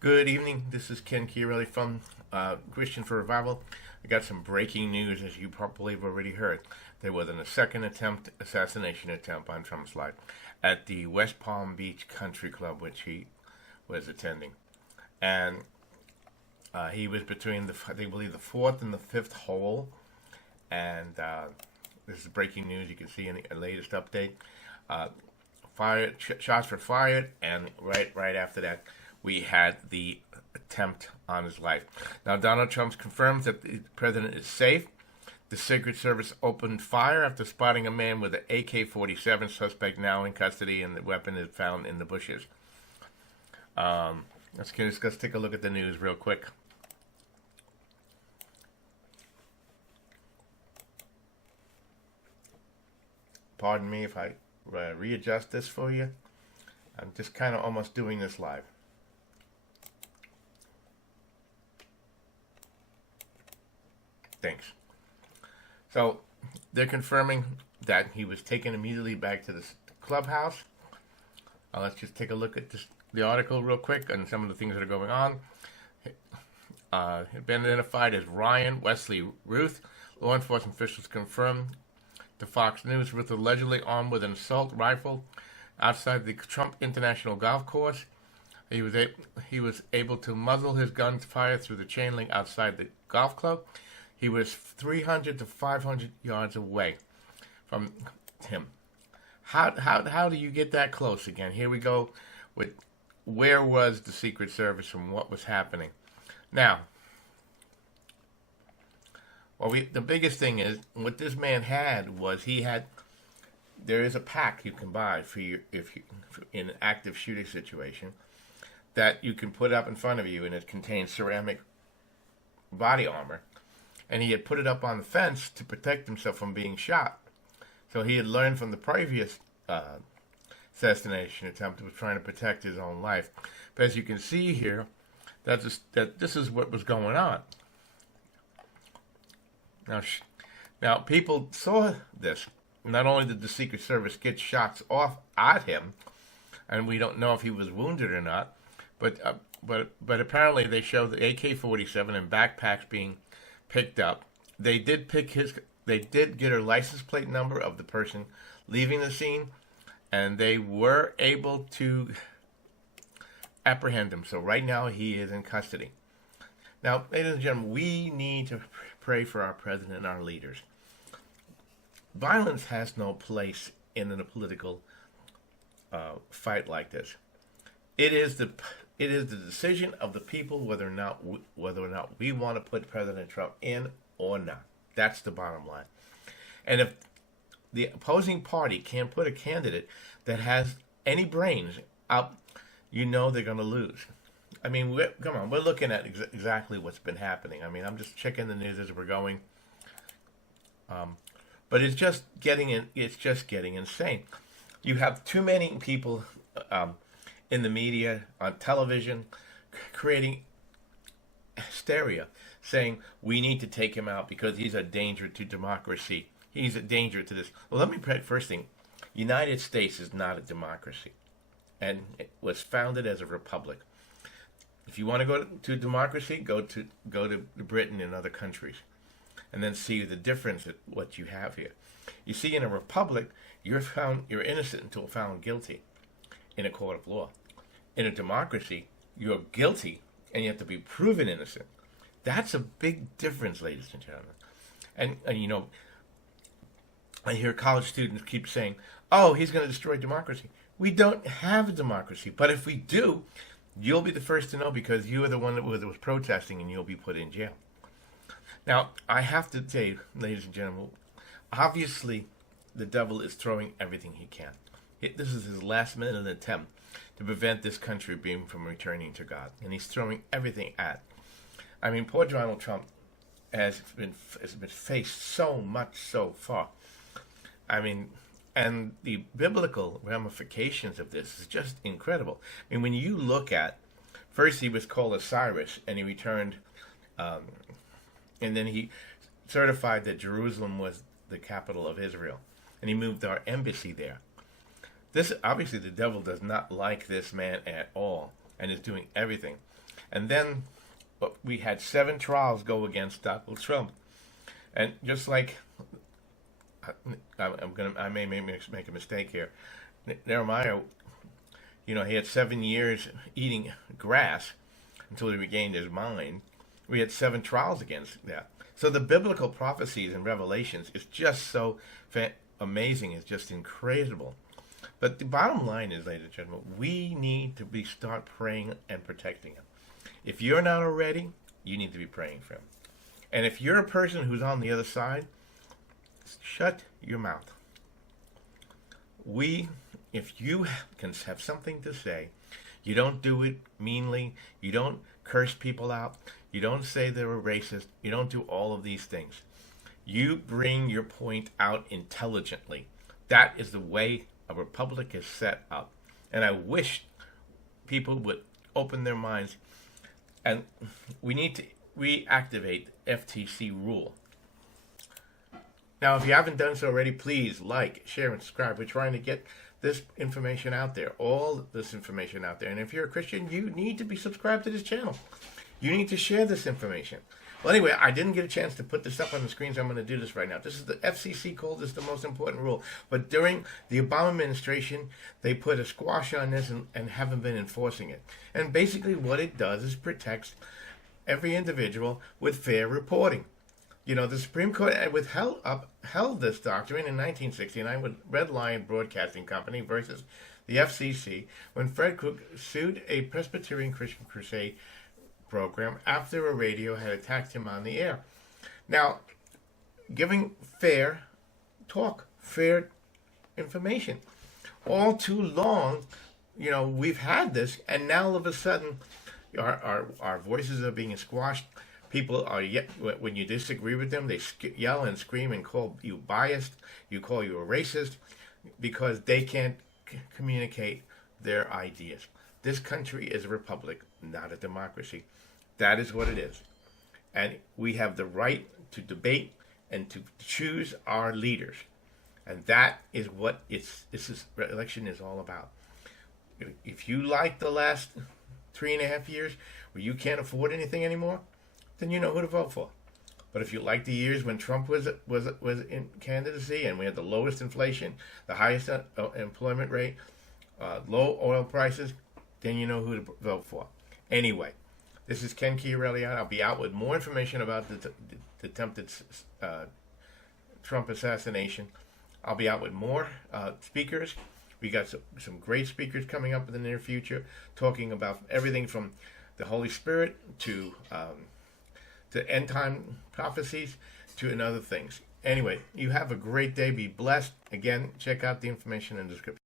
Good evening. This is Ken Chiarelli from Christian for Revival. I got some breaking news, as you probably have already heard. There was a second assassination attempt on Trump's life at the West Palm Beach Country Club, which he was attending. And he was between, I believe, the fourth and the fifth hole. And this is breaking news. You can see in the latest update. Shots were fired, and right after that, we had the attempt on his life. Now, Donald Trump confirms that the president is safe. The Secret Service opened fire after spotting a man with an AK-47, suspect now in custody, and the weapon is found in the bushes. Let's take a look at the news real quick. Pardon me if I readjust this for you. I'm just kind of almost doing this live. Thanks. So they're confirming that he was taken immediately back to the clubhouse. Let's just take a look at the article real quick and some of the things that are going on. Been identified as Ryan Wesley Routh. Law enforcement officials confirmed to Fox News Routh allegedly armed with an assault rifle outside the Trump International Golf Course. He was able to muzzle his gun's fire through the chain link outside the golf club. He was 300 to 500 yards away from him. How do you get that close again? Here we go with where was the Secret Service and what was happening. Now, the biggest thing is what this man had was there is a pack you can buy in an active shooting situation that you can put up in front of you, and it contains ceramic body armor. And he had put it up on the fence to protect himself from being shot. So he had learned from the previous assassination attempt, was trying to protect his own life. But as you can see here, that this is what was going on. Now people saw this. Not only did the Secret Service get shots off at him, and we don't know if he was wounded or not, but apparently they showed the AK-47 and backpacks being picked up. They did get a license plate number of the person leaving the scene, and they were able to apprehend him. So right now he is in custody. Now, ladies and gentlemen, we need to pray for our president and our leaders. Violence has no place in a political fight like this. It is the decision of the people whether or not we want to put President Trump in or not. That's the bottom line. And if the opposing party can't put a candidate that has any brains up, you know they're going to lose. I mean, we're looking at exactly what's been happening. I mean, I'm just checking the news as we're going. But it's just getting insane. You have too many people in the media, on television, creating hysteria, saying we need to take him out because he's a danger to democracy. He's a danger to this. Well, let me pray first thing. United States is not a democracy, and it was founded as a republic. If you want to go to democracy, go to Britain and other countries, and then see the difference at what you have here. You see, in a republic, you're innocent until found guilty in a court of law. In a democracy, you're guilty and you have to be proven innocent. That's a big difference, ladies and gentlemen. And you know, I hear college students keep saying, "Oh, he's going to destroy democracy." We don't have a democracy, but if we do, you'll be the first to know because you are the one that was protesting, and you'll be put in jail. Now, I have to say, ladies and gentlemen, obviously, the devil is throwing everything he can. This is his last-minute attempt to prevent this country from returning to God, and he's throwing everything at. I mean, poor Donald Trump has been faced so much so far. I mean, and the biblical ramifications of this is just incredible. I mean, when you look at, first he was called a Cyrus, and he returned, and then he certified that Jerusalem was the capital of Israel, and he moved our embassy there. This, obviously, the devil does not like this man at all, and is doing everything. And then we had 7 trials go against Donald Trump. And just like I may make a mistake here. Nehemiah, he had 7 years eating grass until he regained his mind. We had 7 trials against that. So the biblical prophecies and revelations is just so amazing. It's just incredible. But the bottom line is, ladies and gentlemen, we need to start praying and protecting him. If you're not already, you need to be praying for him. And if you're a person who's on the other side, shut your mouth. If you can have something to say, you don't do it meanly, you don't curse people out, you don't say they're a racist, you don't do all of these things. You bring your point out intelligently. That is the way a republic is set up. And I wish people would open their minds. And we need to reactivate FTC rule. Now, if you haven't done so already, please like, share, and subscribe. We're trying to get this information out there, all this information out there. And if you're a Christian, you need to be subscribed to this channel. You need to share this information. Well, anyway, I didn't get a chance to put this up on the screen, so I'm going to do this right now. This is the FCC called this the most important rule. But during the Obama administration, they put a squash on this and haven't been enforcing it. And basically what it does is protects every individual with fair reporting. The Supreme Court held this doctrine in 1969 with Red Lion Broadcasting Company versus the FCC when Fred Cook sued a Presbyterian Christian Crusade program after a radio had attacked him on the air. Now, giving fair talk, fair information. All too long, we've had this, and now all of a sudden, our voices are being squashed. People are when you disagree with them, they yell and scream and call you biased. You call you a racist because they can't communicate their ideas. This country is a republic, not a democracy. That is what it is. And we have the right to debate and to choose our leaders. And that is what this election is all about. If you like the last 3.5 years where you can't afford anything anymore, then you know who to vote for. But if you like the years when Trump was in candidacy and we had the lowest inflation, the highest employment rate, low oil prices, then you know who to vote for. Anyway, this is Ken Chiarelli. I'll be out with more information about the attempted Trump assassination. I'll be out with more speakers. We got some great speakers coming up in the near future, talking about everything from the Holy Spirit to end time prophecies to other things. Anyway, you have a great day. Be blessed. Again, check out the information in the description.